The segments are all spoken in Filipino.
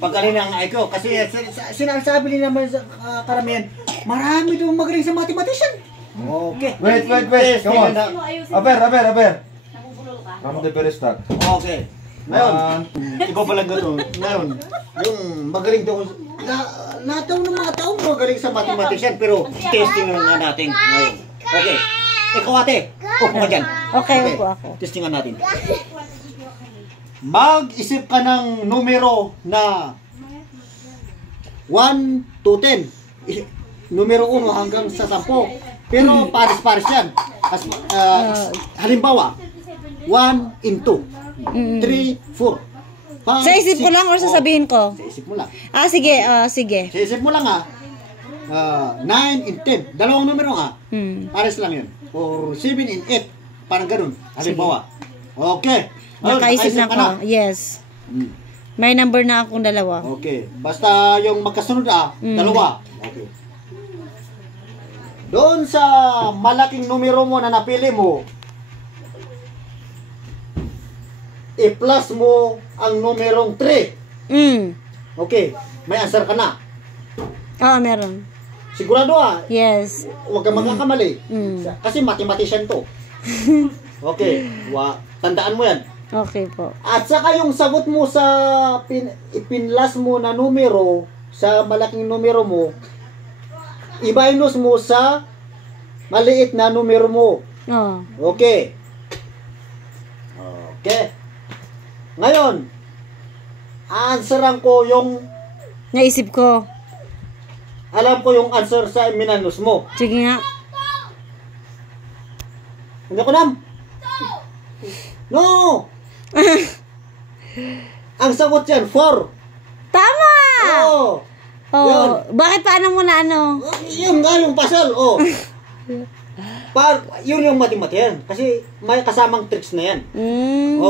Pagkalin ang IQ. Kasi sinasabi nila naman sa karamihan, marami doon magaling sa mathematician. Okay. Wait. Come on. Aber. From the very start. Okay. Ngayon, iba pala gano'n. Ngayon, yung magaling daw, lahat daw ng mga tao magaling sa mathematician, pero testing nga natin ngayon. Okay. Ikaw ate, upo ka dyan. Okay, upo ako. Testingan natin. Mag-isip ka ng numero na 1 to 10. Numero 1 hanggang sa 10. Pero pares-pares yan. Halimbawa, 1 in 2. 3, 4, 5, Sa isip ko lang or sasabihin ko? Sa isip mo lang. Sige. Sa isip mo lang 9 in 10. Dalawang numero pares lang yun. Or 7 in 8. Parang ganun. Halimbawa. Okay. Nakaisip na ako. Yes. May number na akong dalawa. Okay. Basta yung magkasunod dalawa. Okay. Doon sa malaking numero mo na napili mo, i-plus mo ang numerong 3. Okay. May answer ka na. Meron. Sigurado Yes. Huwag kang magkakamali. Kasi mathematician to. Okay. Tandaan mo yan. Okay po. At saka yung sagot mo sa ipinlas mo na numero, sa malaking numero mo, i-minus mo sa maliit na numero mo. Okay. Okay. Ngayon, answeran ko yung naisip ko. Alam ko yung answer sa minanus mo. Sige nga. Hindi ko alam. No! Ang sagot yan, 4. Tama! Oo. Yun. Bakit paano mo na ano? Yun nga yung puzzle. Yun yung mathematician. Kasi may kasamang tricks na yan.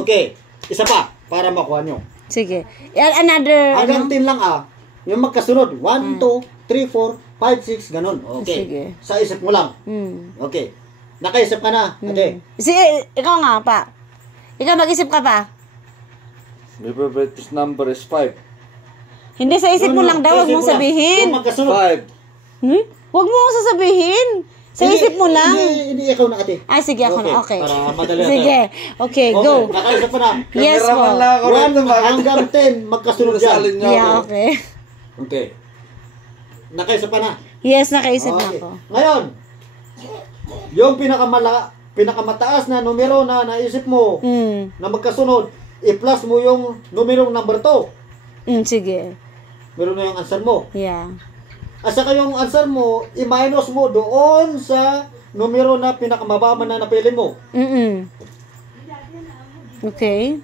Okay. Isa pa, para makuha nyo. Sige. Another, hanggang 10 lang yung magkasunod. 1, 2, 3, 4, 5, 6, ganun. Okay. Sige. Sa isip mo lang. Okay. Nakaisip ka na. Okay. Sige, ikaw nga pa. Ikaw mag-isip ka pa. My favorite number is 5. Hindi, sa isip mo lang daw. Huwag mong sabihin. Yung magkasunod. 5. Huwag mong sasabihin. Sa isip mo lang. Hindi ikaw na ate. Sige ako na. Okay. Para madali tayo. Sige. Okay, go. Nakaisip ka na. Yes po. 1 hanggang 10 magkasunod yan. Yeah, okay. Okay. Nakaisip ka na. Yes, nakaisip na ako. Ngayon, yung pinakamataas na numero na naisip mo na magkasunod, i-plus mo yung numerong number 2. Sige. Meron na yung answer mo. Yeah. At saka yung answer mo, i-minus mo doon sa numero na pinakamababa na napili mo. Okay.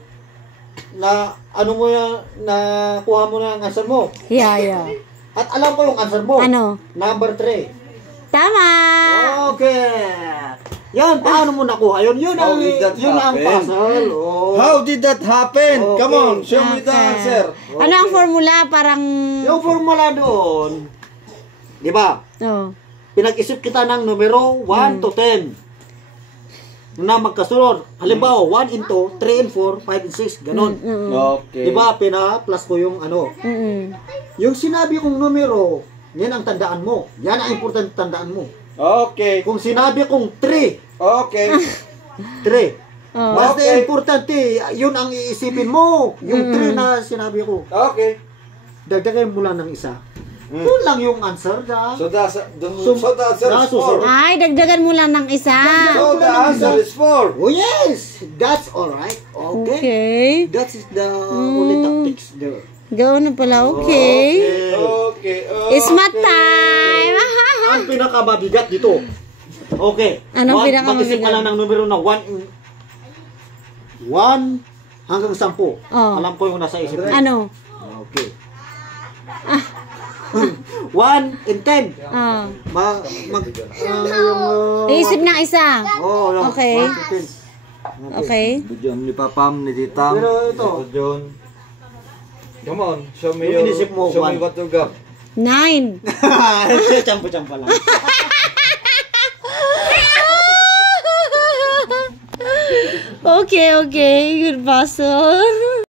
Na ano mo yan, nakuha mo na ang answer mo. Yeah. At alam ko yung answer mo. Ano? Number 3. Tama! Okay. Yan, paano mo nakuha yun? Yun ang puzzle. How did that happen? Okay. Come on, show me the answer. Ano ang formula? Parang... Yung formula doon, di ba? Pinag-isip kita ng numero 1 to 10 na magkasunod. Halimbawa, 1 into 3 and 4, 5 and 6, ganun. Okay. Di ba? Pina-plus ko yung ano. Yung sinabi kong numero, yan ang tandaan mo. Yan ang important tandaan mo. Okay. Kung sinabi kong 3, Okay. 3. Basta importante, yun ang iisipin mo. Yung 3 na sinabi ko. Okay. Dagdagan mo lang ng isa. Yun lang yung answer. So the answer is 4. Ay, dagdagan mo lang ng isa. So the answer is 4. Oh yes, that's alright. Okay. Okay. That is the only tactics there. Gawin na pala. Okay. Okay. It's math time. Ang pinakamabigat dito. Okay. Anong pinakamabigat? Mag-isip ka lang ng numero na 1 hanggang 10. Alam ko yung nasa isip mo. Ano? Okay. 1 and 10. Iisip ng isa. Okay. 1 to 10. Okay. Diyan ni Papam, ni Titang. Pero ito. Diyan. Come on, show me Yung inisip mo, show me what you got. 9. Champo-champo lang. Okay. Good puzzle.